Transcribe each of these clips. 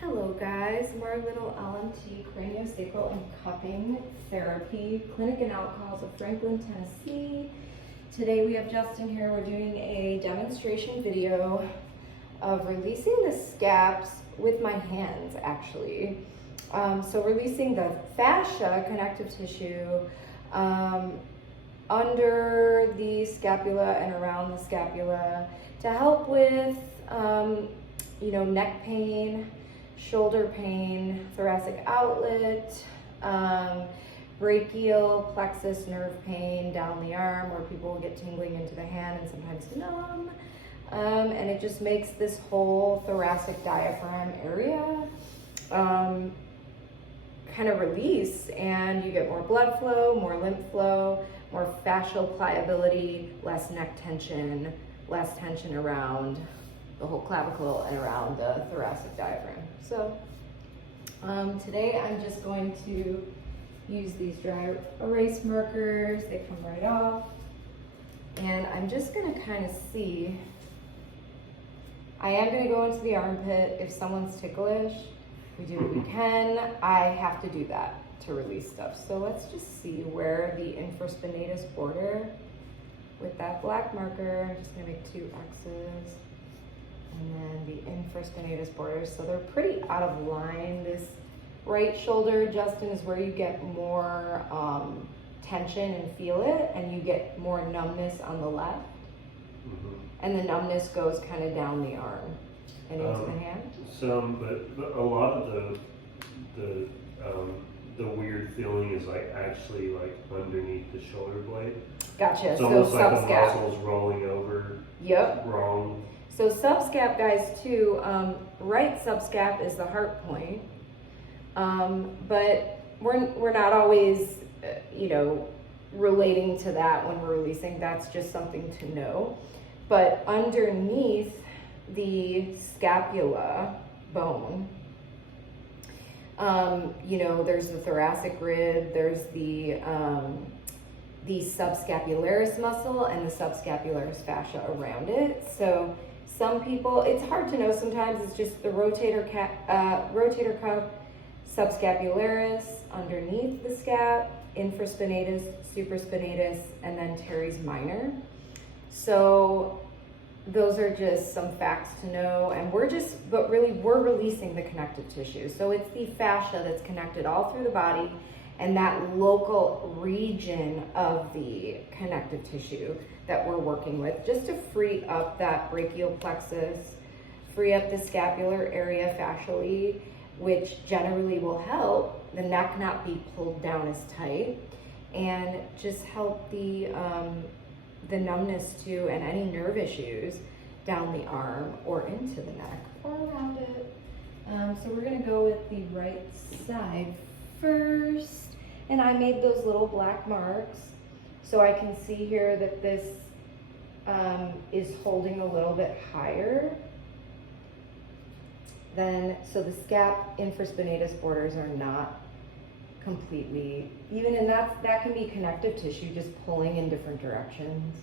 Hello guys, more little LMT craniosacral and cupping therapy, clinic and outcalls of Franklin, Tennessee. Today we have Justin here. We're doing a demonstration video of releasing the scaps with my hands actually. So releasing the fascia, connective tissue, under the scapula and around the scapula to help with neck pain, shoulder pain, thoracic outlet, brachial plexus nerve pain down the arm where people will get tingling into the hand and sometimes numb. And it just makes this whole thoracic diaphragm area kind of release, and you get more blood flow, more lymph flow, more fascial pliability, less neck tension, less tension around the whole clavicle and around the thoracic diaphragm. So today I'm just going to use these dry erase markers. They come right off. And I'm just gonna kind of see, I am gonna go into the armpit. If someone's ticklish, we do what we can. I have to do that to release stuff. So let's just see where the infraspinatus border, with that black marker, I'm just gonna make 2 X's. And then the infraspinatus border, so they're pretty out of line. This right shoulder, Justin, is where you get more tension and feel it, and you get more numbness on the left. And the numbness goes kind of down the arm and into the hand. Some, but a lot of the weird feeling is actually underneath the shoulder blade. Gotcha. It's so almost like the subscap. muscles rolling over. Yep. Wrong. So subscap, guys, too. Right subscap is the heart point, but we're not always, relating to that when we're releasing. That's just something to know. But underneath the scapula bone, there's the thoracic rib, there's the subscapularis muscle and the subscapularis fascia around it. So some people, it's hard to know sometimes, it's just the rotator cuff, subscapularis underneath the scap, infraspinatus, supraspinatus, and then teres minor. So those are just some facts to know, and we're releasing the connective tissue. So it's the fascia that's connected all through the body, and that local region of the connective tissue that we're working with, just to free up that brachial plexus, free up the scapular area fascially, which generally will help the neck not be pulled down as tight, and just help the numbness too, and any nerve issues down the arm or into the neck or around it. So we're gonna go with the right side first. And I made those little black marks. So I can see here that this is holding a little bit higher than, so the scap infraspinatus borders are not completely even, and that can be connective tissue just pulling in different directions.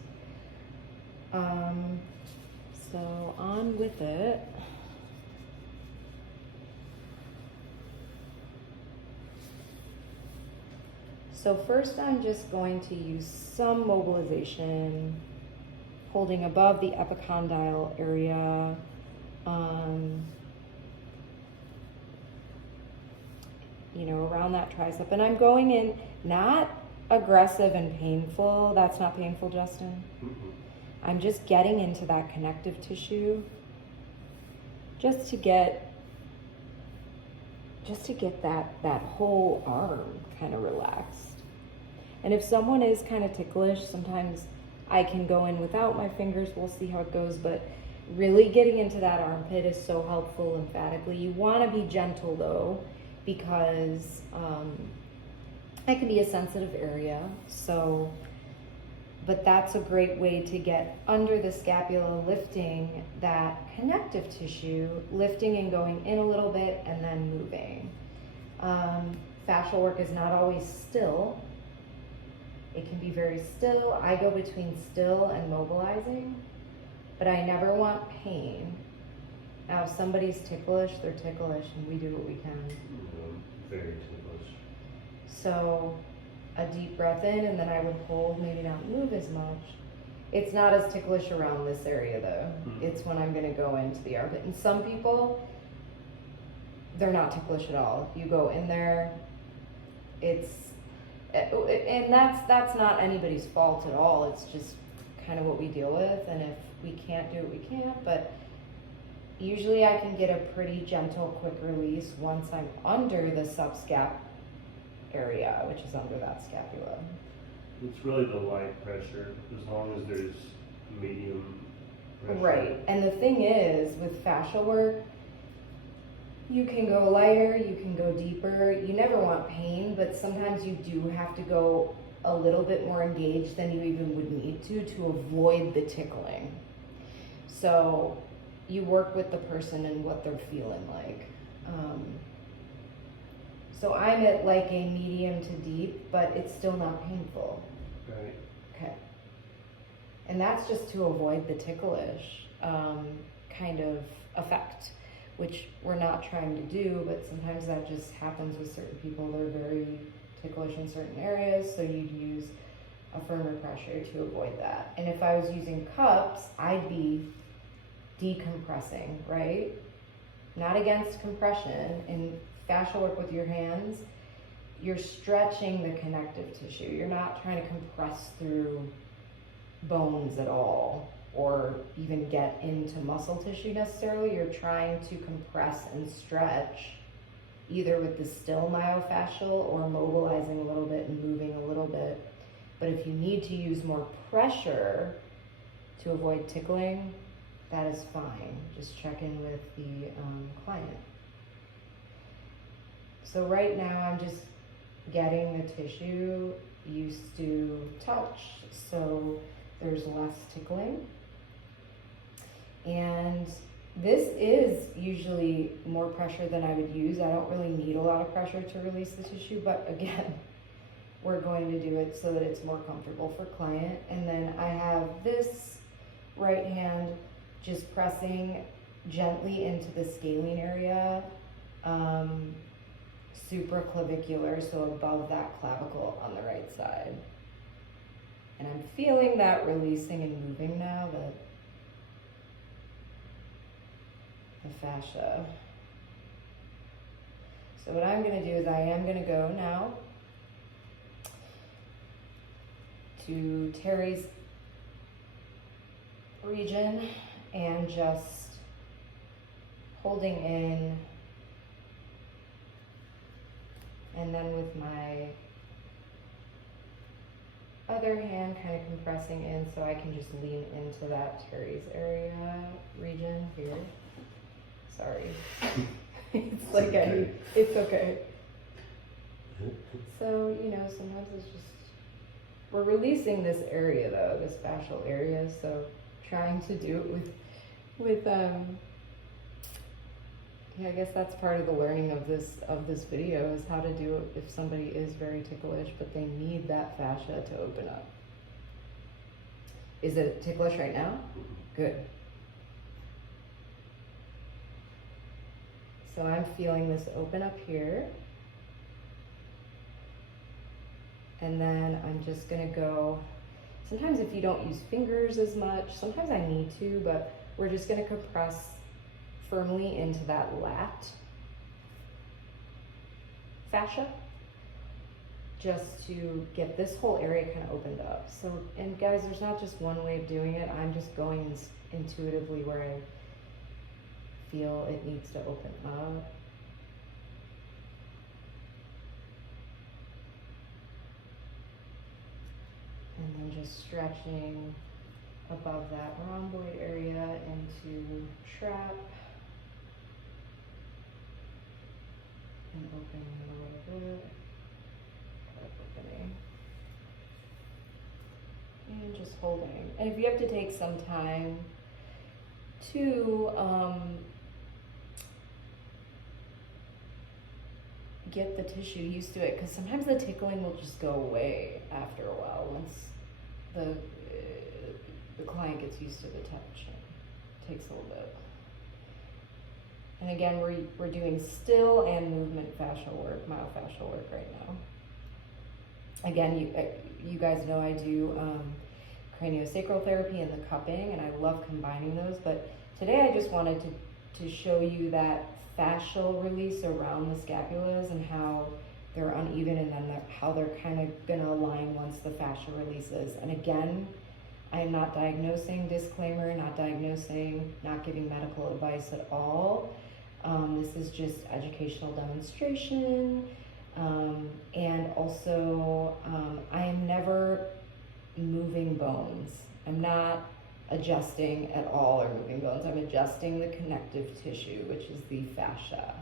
So on with it. So first I'm just going to use some mobilization, holding above the epicondyle area. Around that tricep. And I'm going in not aggressive and painful. That's not painful, Justin. I'm just getting into that connective tissue just to get that whole arm kind of relaxed. And if someone is kind of ticklish, sometimes I can go in without my fingers. We'll see how it goes, but really getting into that armpit is so helpful lymphatically. You want to be gentle though, because it can be a sensitive area. So, but that's a great way to get under the scapula, lifting that connective tissue, lifting and going in a little bit and then moving. Fascial work is not always still. It can be very still. I go between still and mobilizing, but I never want pain. Now, if somebody's ticklish, they're ticklish, and we do what we can. Very ticklish. So, a deep breath in, and then I would hold, maybe not move as much. It's not as ticklish around this area though. It's when I'm gonna go into the armpit. And some people, they're not ticklish at all. You go in there, and that's not anybody's fault at all. It's just kind of what we deal with. And if we can't do it, we can't. But usually I can get a pretty gentle, quick release once I'm under the subscap area, which is under that scapula. It's really the light pressure, as long as there's medium pressure. Right, and the thing is, with fascial work, you can go lighter, you can go deeper. You never want pain, but sometimes you do have to go a little bit more engaged than you even would need to avoid the tickling. So you work with the person and what they're feeling like. So I'm at like a medium to deep, but it's still not painful. Right. Okay. And that's just to avoid the ticklish kind of effect, which we're not trying to do, but sometimes that just happens with certain people. They're very ticklish in certain areas, so you'd use a firmer pressure to avoid that. And if I was using cups, I'd be decompressing, right? Not against compression. In fascial work with your hands, you're stretching the connective tissue. You're not trying to compress through bones at all, or even get into muscle tissue necessarily. You're trying to compress and stretch, either with the still myofascial or mobilizing a little bit and moving a little bit. But if you need to use more pressure to avoid tickling, that is fine. Just check in with the client. So right now I'm just getting the tissue used to touch, so there's less tickling. And this is usually more pressure than I would use. I don't really need a lot of pressure to release the tissue, but again, we're going to do it so that it's more comfortable for client. And then I have this right hand just pressing gently into the scalene area, supraclavicular, so above that clavicle on the right side. And I'm feeling that releasing and moving now, the fascia. So what I'm going to do is I am going to go now to Terry's region and just holding in, and then with my other hand kind of compressing in so I can just lean into that Terry's area region here. Sorry. It's like okay. it's okay. So, sometimes it's just, we're releasing this area though, this fascial area, so trying to do it with I guess that's part of the learning of this video, is how to do it if somebody is very ticklish, but they need that fascia to open up. Is it ticklish right now? Good. So I'm feeling this open up here. And then I'm just gonna go, sometimes if you don't use fingers as much, sometimes I need to, but we're just gonna compress firmly into that lat fascia, just to get this whole area kind of opened up. So, and guys, there's not just one way of doing it. I'm just going intuitively where I feel it needs to open up. And then just stretching above that rhomboid area into trap. And opening a little bit. Opening. And just holding. And if you have to take some time to get the tissue used to it, because sometimes the tickling will just go away after a while once the client gets used to the touch. It takes a little bit. And again, we're doing still and movement fascial work, myofascial work right now. Again, you guys know I do craniosacral therapy and the cupping, and I love combining those. But today I just wanted to show you that fascial release around the scapulas and how they're uneven, and then how they're kind of going to align once the fascia releases. And again, I'm not diagnosing, disclaimer, not diagnosing, not giving medical advice at all. This is just educational demonstration. And also, I am never moving bones. I'm not adjusting at all or moving bones. I'm adjusting the connective tissue, which is the fascia.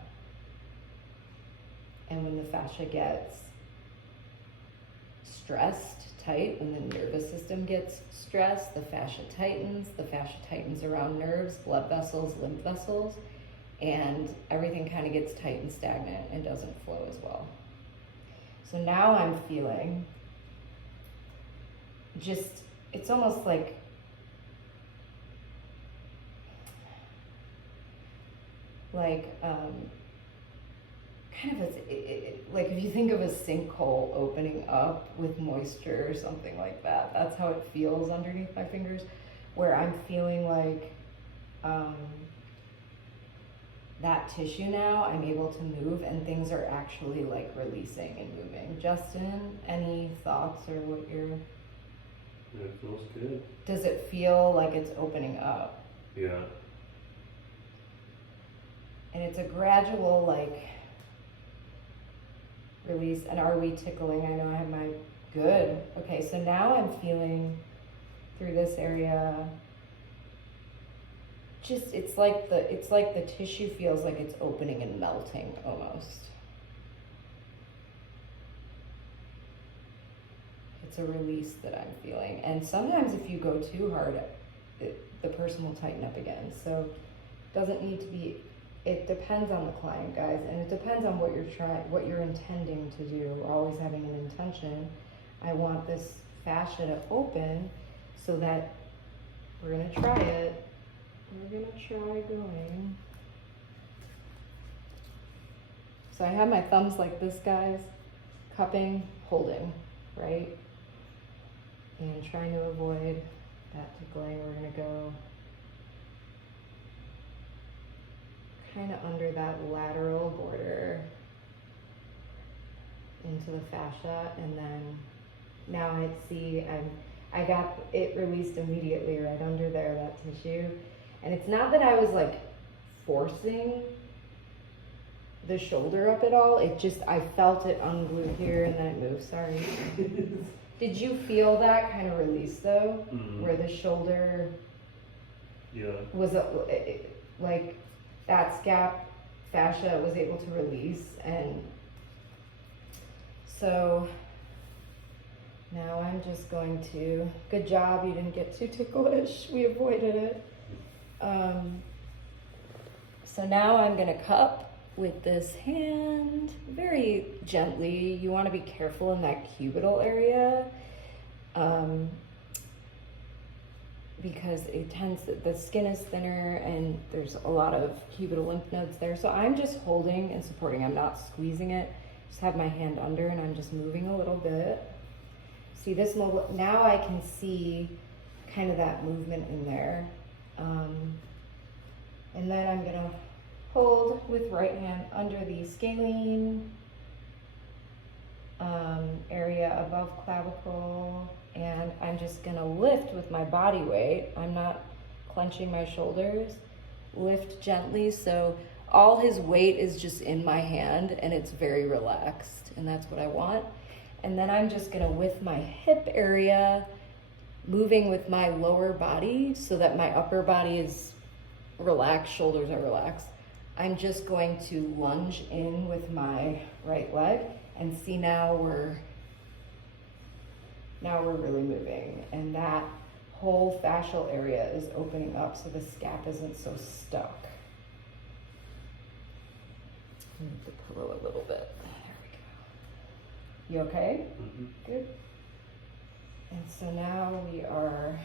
And when the fascia gets stressed, tight, when the nervous system gets stressed, the fascia tightens around nerves, blood vessels, lymph vessels, and everything kind of gets tight and stagnant and doesn't flow as well. So now I'm feeling just, it's almost like kind of like if you think of a sinkhole opening up with moisture or something like that. That's how it feels underneath my fingers, where I'm feeling like that tissue now, I'm able to move, and things are actually like releasing and moving. Justin, any thoughts or what you're... It feels good. Does it feel like it's opening up? Yeah. And it's a gradual like release. And are we tickling? I know I have my... Good. Okay, so now I'm feeling through this area, just it's like the tissue feels like it's opening and melting almost. It's a release that I'm feeling. And sometimes if you go too hard, the person will tighten up again. So it doesn't need to be, it depends on the client, guys, and it depends on what you're intending to do. We're always having an intention. I want this fascia to open so that we're gonna try it. We're gonna try going. So I have my thumbs like this, guys, cupping, holding, right? And trying to avoid that tickling. We're gonna go kind of under that lateral border into the fascia, and then now I see I got it released immediately right under there, that tissue. And it's not that I was like forcing the shoulder up at all. It just, I felt it unglue here and then it moved. Sorry. Did you feel that kind of release though? Mm-hmm. Where the shoulder was like that scap fascia was able to release. And so now I'm just going to, good job, you didn't get too ticklish. We avoided it. So now I'm gonna cup with this hand very gently. You want to be careful in that cubital area because the skin is thinner and there's a lot of cubital lymph nodes there. So I'm just holding and supporting. I'm not squeezing it. Just have my hand under and I'm just moving a little bit. See this now I can see kind of that movement in there. And then I'm gonna hold with right hand under the scalene area above clavicle, and I'm just gonna lift with my body weight. I'm not clenching my shoulders. Lift gently, so all his weight is just in my hand and it's very relaxed, and that's what I want. And then I'm just gonna, with my hip area, moving with my lower body so that my upper body is relaxed, shoulders are relaxed. I'm just going to lunge in with my right leg and see now we're really moving, and that whole fascial area is opening up so the scap isn't so stuck. Move the pillow a little bit. There we go. You okay? Mm-hmm. Good. And so now we are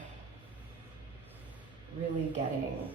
really getting